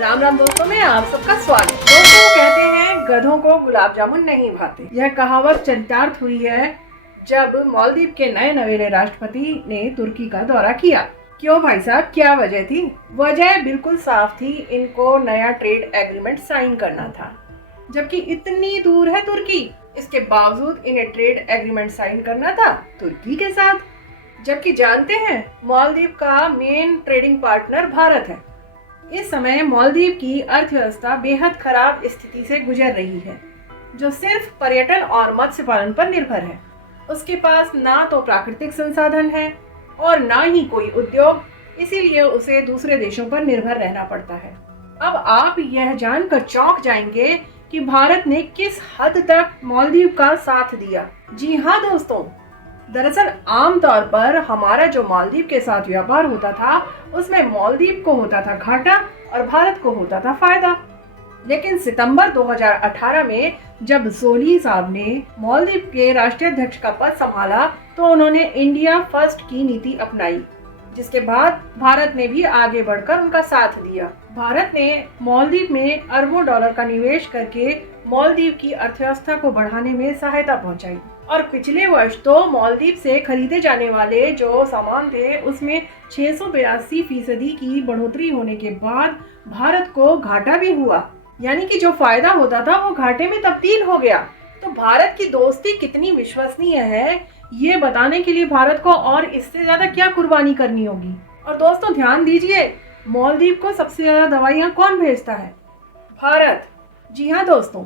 राम राम दोस्तों में आप सबका स्वागत। दोस्तों कहते हैं गधों को गुलाब जामुन नहीं भाते। यह कहावत चरितार्थ हुई है जब मालदीव के नए नवेले राष्ट्रपति ने तुर्की का दौरा किया। क्यों भाई साहब, क्या वजह थी? वजह बिल्कुल साफ थी, इनको नया ट्रेड एग्रीमेंट साइन करना था। जबकि इतनी दूर है तुर्की, इसके बावजूद इन्हें ट्रेड एग्रीमेंट साइन करना था तुर्की के साथ। जबकि जानते हैं मालदीव का मेन ट्रेडिंग पार्टनर भारत है। इस समय मालदीव की अर्थव्यवस्था बेहद खराब स्थिति से गुजर रही है, जो सिर्फ पर्यटन और मत्स्य पालन पर निर्भर है। उसके पास ना तो प्राकृतिक संसाधन है और ना ही कोई उद्योग, इसीलिए उसे दूसरे देशों पर निर्भर रहना पड़ता है। अब आप यह जानकर चौंक जाएंगे कि भारत ने किस हद तक मालदीव का साथ दिया। जी हाँ दोस्तों, दरअसल आमतौर पर हमारा जो मालदीव के साथ व्यापार होता था उसमें मालदीव को होता था घाटा और भारत को होता था फायदा। लेकिन सितंबर 2018 में जब सोली साहब ने मालदीव के राष्ट्रीय अध्यक्ष का पद संभाला तो उन्होंने इंडिया फर्स्ट की नीति अपनाई, जिसके बाद भारत ने भी आगे बढ़कर उनका साथ दिया। भारत ने मालदीव में अरबों डॉलर का निवेश करके मालदीव की अर्थव्यवस्था को बढ़ाने में सहायता पहुंचाई। और पिछले वर्ष तो मालदीव से खरीदे जाने वाले जो सामान थे उसमें 682% की बढ़ोतरी होने के बाद भारत को घाटा भी हुआ, यानी कि जो फायदा होता था वो घाटे में तब्दील हो गया। तो भारत की दोस्ती कितनी विश्वसनीय है ये बताने के लिए भारत को और इससे ज्यादा क्या कुर्बानी करनी होगी। और दोस्तों ध्यान दीजिए, मालदीव को सबसे ज्यादा दवाइयाँ कौन भेजता है? भारत। जी हाँ दोस्तों,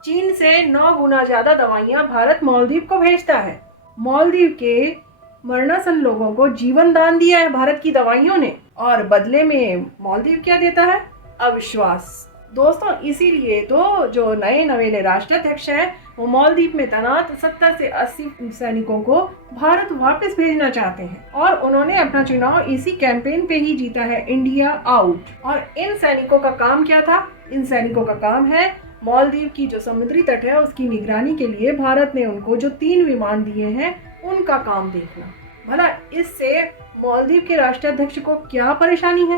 चीन से 9 गुना ज्यादा दवाइयाँ भारत मालदीव को भेजता है। मालदीव के मरणासन लोगों को जीवन दान दिया है भारत की दवाइयों ने, और बदले में मालदीव क्या देता है? अविश्वास। दोस्तों इसीलिए तो जो नए नवेले राष्ट्राध्यक्ष हैं वो मालदीव में तैनात 70 से 80 सैनिकों को भारत वापस भेजना चाहते हैं। और उन्होंने अपना चुनाव इसी कैंपेन पे ही जीता है, इंडिया आउट। और इन सैनिकों का काम क्या था? इन सैनिकों का काम है मालदीव की जो समुद्री तट है उसकी निगरानी के लिए भारत ने उनको जो 3 विमान दिए हैं उनका काम देखना। भला इससे मालदीव के राष्ट्राध्यक्ष को क्या परेशानी है,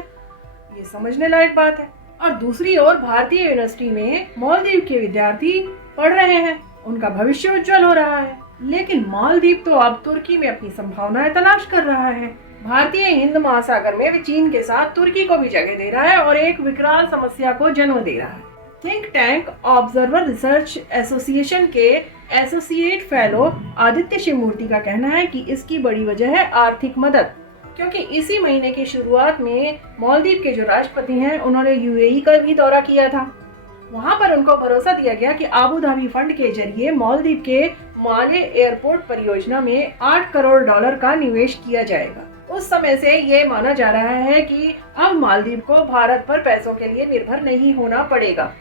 ये समझने लायक बात है। और दूसरी ओर भारतीय यूनिवर्सिटी में मालदीव के विद्यार्थी पढ़ रहे हैं, उनका भविष्य उज्जवल हो रहा है। लेकिन मालदीव तो अब तुर्की में अपनी संभावनाएं तलाश कर रहा है। भारतीय हिंद महासागर में वे चीन के साथ तुर्की को भी जगह दे रहा है और एक विकराल समस्या को जन्म दे रहा है। Think tank observer research association के एसोसिएट फेलो आदित्य शिवमूर्ति का कहना है कि इसकी बड़ी वजह है आर्थिक मदद, क्योंकि इसी महीने की शुरुआत में मालदीव के जो राष्ट्रपति हैं उन्होंने यूएई का भी दौरा किया था। वहां पर उनको भरोसा दिया गया कि आबू धाबी फंड के जरिए मालदीव के माले एयरपोर्ट परियोजना में 8 करोड़ डॉलर का निवेश किया जाएगा। उस समय से ये माना जा रहा है कि अब मालदीव को भारत पर पैसों के लिए निर्भर नहीं होना पड़ेगा।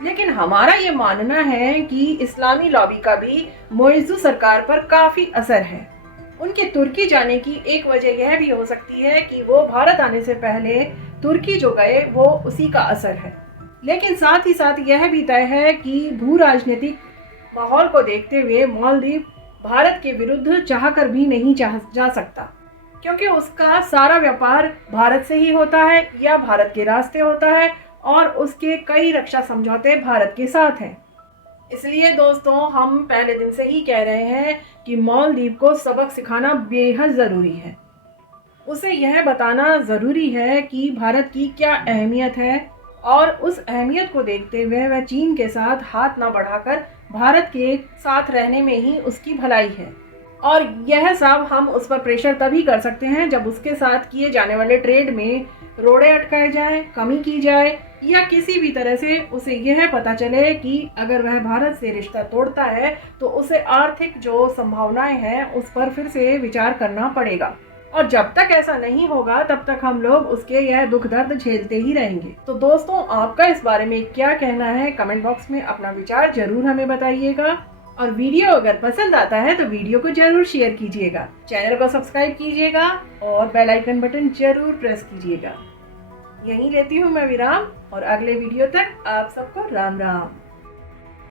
लेकिन हमारा ये मानना है कि इस्लामी लॉबी का भी मोइज़ू सरकार पर काफी असर है। उनके तुर्की जाने की एक वजह यह भी हो सकती है कि वो भारत आने से पहले तुर्की जो गए वो उसी का असर है। लेकिन साथ ही साथ यह भी तय है कि भू राजनीतिक माहौल को देखते हुए मालदीव भारत के विरुद्ध चाहकर भी नहीं जा सकता, क्योंकि उसका सारा व्यापार भारत से ही होता है या भारत के रास्ते होता है और उसके कई रक्षा समझौते भारत के साथ हैं। इसलिए दोस्तों हम पहले दिन से ही कह रहे हैं कि मालदीव को सबक सिखाना बेहद ज़रूरी है। उसे यह बताना ज़रूरी है कि भारत की क्या अहमियत है, और उस अहमियत को देखते हुए वह चीन के साथ हाथ ना बढ़ाकर भारत के साथ रहने में ही उसकी भलाई है। और यह सब हम उस पर प्रेशर तभी कर सकते हैं जब उसके साथ किए जाने वाले ट्रेड में रोड़े अटकाए जाए, कमी की जाए, या किसी भी तरह से उसे यह पता चले कि अगर वह भारत से रिश्ता तोड़ता है तो उसे आर्थिक जो संभावनाएं हैं उस पर फिर से विचार करना पड़ेगा। और जब तक ऐसा नहीं होगा तब तक हम लोग उसके यह दुख दर्द झेलते ही रहेंगे। तो दोस्तों आपका इस बारे में क्या कहना है, कमेंट बॉक्स में अपना विचार जरूर हमें बताइएगा। और वीडियो अगर पसंद आता है तो वीडियो को जरूर शेयर कीजिएगा, चैनल को सब्सक्राइब कीजिएगा और बेल आइकन बटन जरूर प्रेस कीजिएगा। यहीं लेती हूँ मैं विराम, और अगले वीडियो तक आप सबको राम राम।